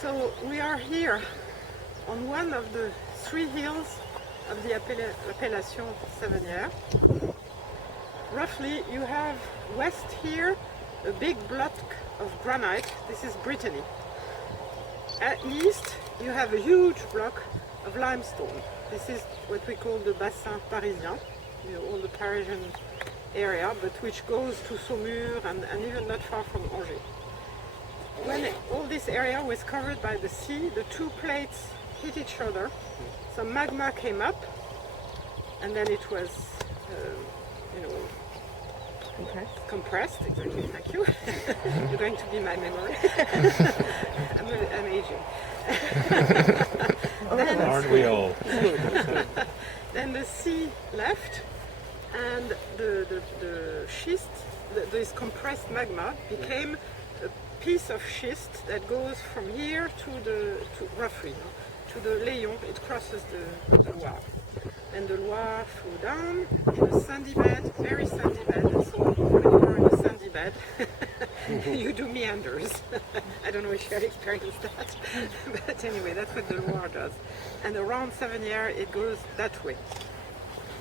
So we are here on one of the three hills of the appellation Savenniéres. Roughly, you have west here a big block of granite. This is Brittany. At east, you have a huge block of limestone. This is what we call the bassin parisien, all the Parisian area, but which goes to Saumur and even not far from Angers. When all this area was covered by the sea, the two plates hit each other. Some magma came up, and then it was, compressed. Exactly. Thank you. You're going to be my memory. I'm aging. Aren't we all? Then the sea left, and the schist, this compressed magma, became a piece of schist that goes from here to the Léon. It crosses the Loire, and the Loire flew down in a sandy bed, very sandy bed. And so when you're in a sandy bed, you do meanders. I don't know if you have experienced that, but anyway, that's what the Loire does. And around Savennières, it goes that way.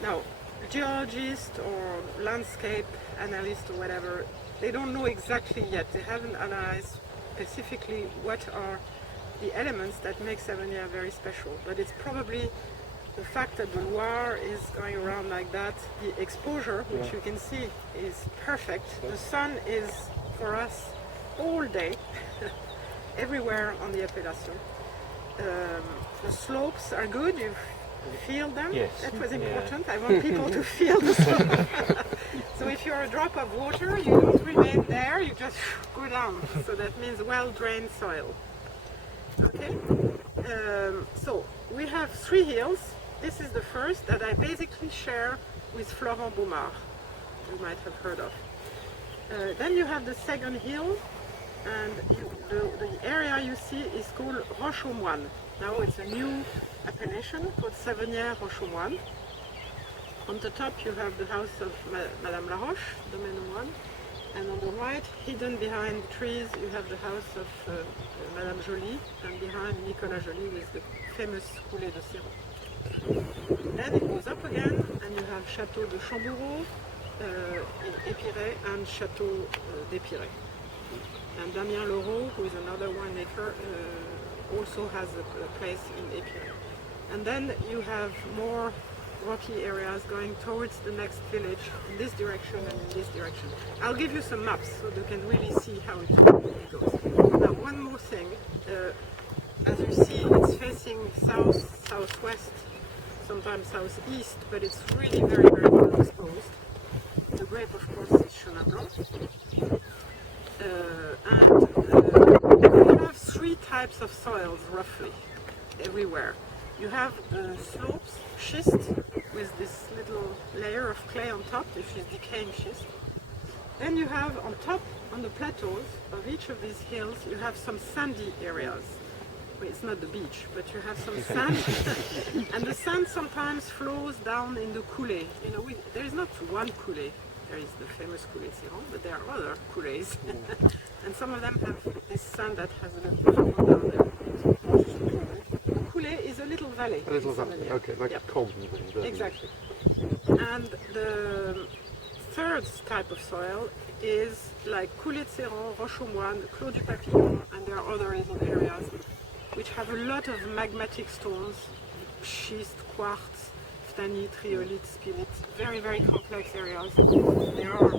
Now, geologists or landscape analysts or whatever, they don't know exactly yet. They haven't analyzed specifically what are the elements that make Savennières very special. But it's probably the fact that the Loire is going around like that. The exposure, which you can see, is perfect. The sun is, for us, all day, everywhere on the appellation. The slopes are good. You feel them. Yes. That was important. I want people to feel the slope. So if you're a drop of water, you don't remain there, you just go down. So that means well-drained soil. Okay? So we have three hills. This is the first that I basically share with Florent Baumard, you might have heard of. Then you have the second hill, and the area you see is called Roche-aux-Moines. Now it's a new appellation called Savennières Roche-aux-Moines. On the top you have the house of Madame Laroche, Domaine aux Moines, and on the right, hidden behind the trees, you have the house of Madame Joly, and behind Nicolas Joly with the famous coulée de Sirop. Then it goes up again, and you have Château de Chamboureau in Épiré and Château d'Épiré. And Damien Leroux, who is another winemaker, also has a place in Épiré. And then you have more rocky areas going towards the next village in this direction and in this direction. I'll give you some maps so you can really see how it goes. Now, one more thing. As you see, it's facing south, southwest, sometimes southeast, but it's really very, very well exposed. The grape, of course, is Chenin Blanc. You have three types of soils, roughly, everywhere. You have the slopes, schist, with this little layer of clay on top, which is decaying schist. Then you have on top, on the plateaus of each of these hills, you have some sandy areas. Well, it's not the beach, but you have some sand. And the sand sometimes flows down in the coulée. There is not one coulée. There is the famous coulée Siron, but there are other coulées. And some of them have this sand that has a little flow down there. Coulée is a little valley. A little valley, okay, like a common. Exactly. And the third type of soil is like Coulée de Séran, Roche-aux-Moines, Clos du Papillon, and there are other little areas which have a lot of magmatic stones, schist, quartz, phtanite, rhyolite, spirit, very, very complex areas. There are